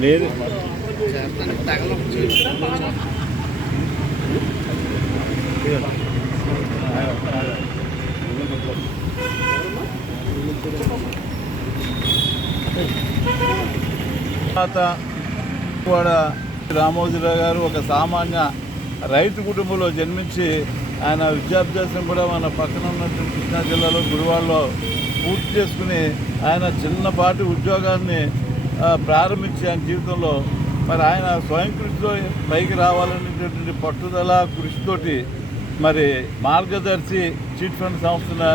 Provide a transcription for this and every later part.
లేదు. తర్వాత కూడా రామోజీరావు గారు ఒక సామాన్య రైతు కుటుంబంలో జన్మించి ఆయన విద్యాభ్యాసం కూడా మన పక్కన ఉన్నటువంటి కృష్ణా జిల్లాలో గుడివాడలో పూర్తి చేసుకుని ఆయన చిన్నపాటి ఉద్యోగాన్ని ఆ, ప్రారంభించి ఆయన జీవితంలో మరి ఆయన స్వయం కృషితో పైకి రావాలనేటటువంటి పట్టుదల కృషితోటి మరి మార్గదర్శి చిట్ ఫండ్ సంస్థను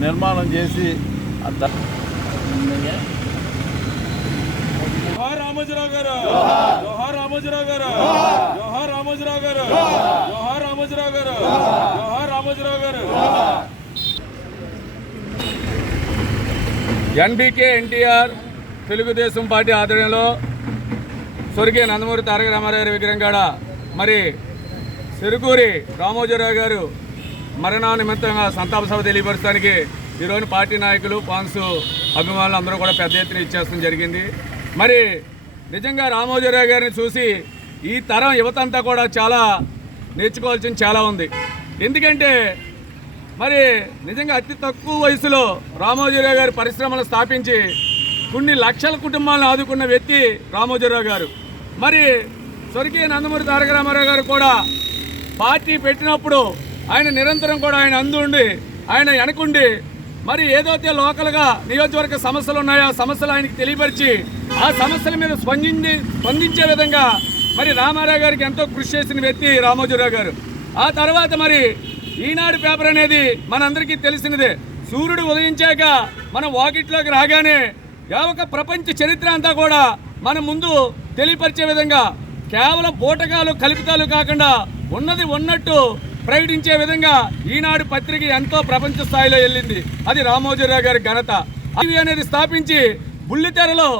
నిర్మాణం చేసి అంత రామోజీరావు గారు. జోహార్ రామోజీరావు గారు. జోహార్ రామోజీరావు గారు. జోహార్ రామోజీరావు గారు. జోహార్ రామోజీరావు గారు. ఎన్బికే ఎన్టీఆర్ తెలుగుదేశం పార్టీ ఆధ్వర్యంలో స్వర్గీయ నందమూరి తారక రామారావు గారి విగ్రహం కాడ మరి సిరుకూరి రామోజీరావు గారు మరణ నిమిత్తంగా సంతాప సభ తెలియపరచడానికి ఈరోజు పార్టీ నాయకులు పాన్స్ అభిమానులు అందరూ కూడా పెద్ద ఎత్తున ఇచ్చేస్తాం జరిగింది. మరి నిజంగా రామోజీరావు గారిని చూసి ఈ తరం యువతంతా కూడా చాలా నేర్చుకోవాల్సింది చాలా ఉంది. ఎందుకంటే మరి నిజంగా అతి తక్కువ వయసులో రామోజీరావు గారు పరిశ్రమలు స్థాపించి కొన్ని లక్షల కుటుంబాలను ఆదుకున్న వ్యక్తి రామోజీరావు గారు. మరి స్వర్గీయ నందమూరి తారక రామారావు గారు కూడా పార్టీ పెట్టినప్పుడు ఆయన నిరంతరం కూడా ఆయన అందుండి ఆయన వెనకుండి మరి ఏదైతే లోకల్గా నియోజకవర్గ సమస్యలు ఉన్నాయో ఆ సమస్యలు ఆయనకి తెలియపరిచి ఆ సమస్యల మీద స్పందించి స్పందించే విధంగా మరి రామారావు గారికి ఎంతో కృషి చేసిన వ్యక్తి రామోజీరావు గారు. ఆ తర్వాత మరి ఈనాడు పేపర్ అనేది మనందరికీ తెలిసినదే. సూర్యుడు ఉదయించాక మనం వాకిట్లోకి రాగానే యావక ప్రపంచ చరిత్ర అంతా కూడా మన ముందు తెలియపరిచే విధంగా కేవలం బూటకాలు కల్పితాలు కాకుండా ఉన్నది ఉన్నట్టు ప్రకటించే విధంగా ఈనాడు పత్రిక ఎంతో ప్రపంచ స్థాయిలో వెళ్ళింది. అది రామోజీరావు గారి ఘనత. అది అనేది స్థాపించి బుల్లితెరలో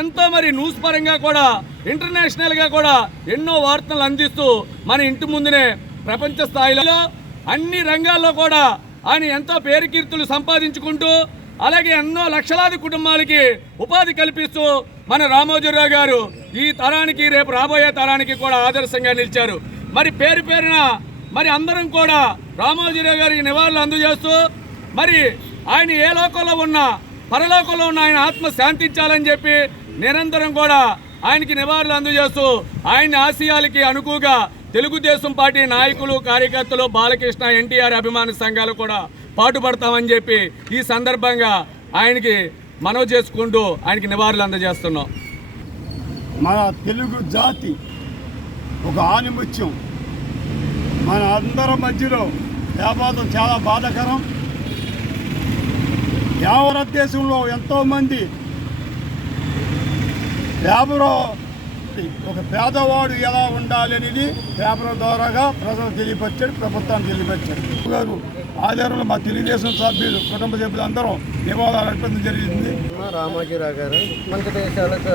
ఎంతో మరి న్యూస్ పరంగా కూడా ఇంటర్నేషనల్గా కూడా ఎన్నో వార్తలు అందిస్తూ మన ఇంటి ముందునే ప్రపంచ స్థాయిలో అన్ని రంగాల్లో కూడా ఆయన ఎంతో పేరు కీర్తులు సంపాదించుకుంటూ అలాగే ఎన్నో లక్షలాది కుటుంబాలకి ఉపాధి కల్పిస్తూ మన రామోజీరావు గారు ఈ తరానికి రేపు రాబోయే తరానికి కూడా ఆదర్శంగా నిలిచారు. మరి పేరు పేరున మరి అందరం కూడా రామోజీరావు గారికి నివాళులు అందజేస్తూ మరి ఆయన ఏ లోకంలో ఉన్నా పరలోకంలో ఉన్న ఆయన ఆత్మ శాంతించాలని చెప్పి నిరంతరం కూడా ఆయనకి నివాళులు అందజేస్తూ ఆయన ఆశయాలకి అనుకుగా తెలుగుదేశం పార్టీ నాయకులు కార్యకర్తలు బాలకృష్ణ ఎన్టీఆర్ అభిమాన సంఘాలు కూడా పాటుపడతామని చెప్పి ఈ సందర్భంగా ఆయనకి మనవి చేసుకుంటూ ఆయనకి నివాళులు అందజేస్తున్నాం. మన తెలుగు జాతి ఒక ఆనిముత్యం. మన అందరి మధ్యలో వ్యాపారం చాలా బాధాకరం. భారతదేశంలో ఎంతోమంది వ్యాపారం ఒక పేదవాడు ఎలా ఉండాలి అనేది పేపర్ ద్వారాగా ప్రజలు తెలియపరిచాడు ప్రభుత్వాన్ని తెలియపరిచాడు గారు ఆధారంలో మా తెలుగుదేశం సభ్యులు కుటుంబ సభ్యులు అందరూ నివాళులు అర్పించడం జరిగింది. రామాజీరావు గారు ప్రపంచ దేశాలకు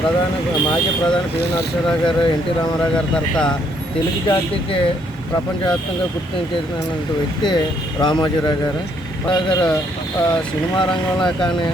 ప్రధాన మాజీ ప్రధాని పివి నరసింహరావు గారు ఎన్టీ రామారావు గారి తర్వాత తెలుగు జాతికి ప్రపంచవ్యాప్తంగా గుర్తించేసినటువంటి వ్యక్తి రామాజీరావు గారు. గారు సినిమా రంగంలో కానీ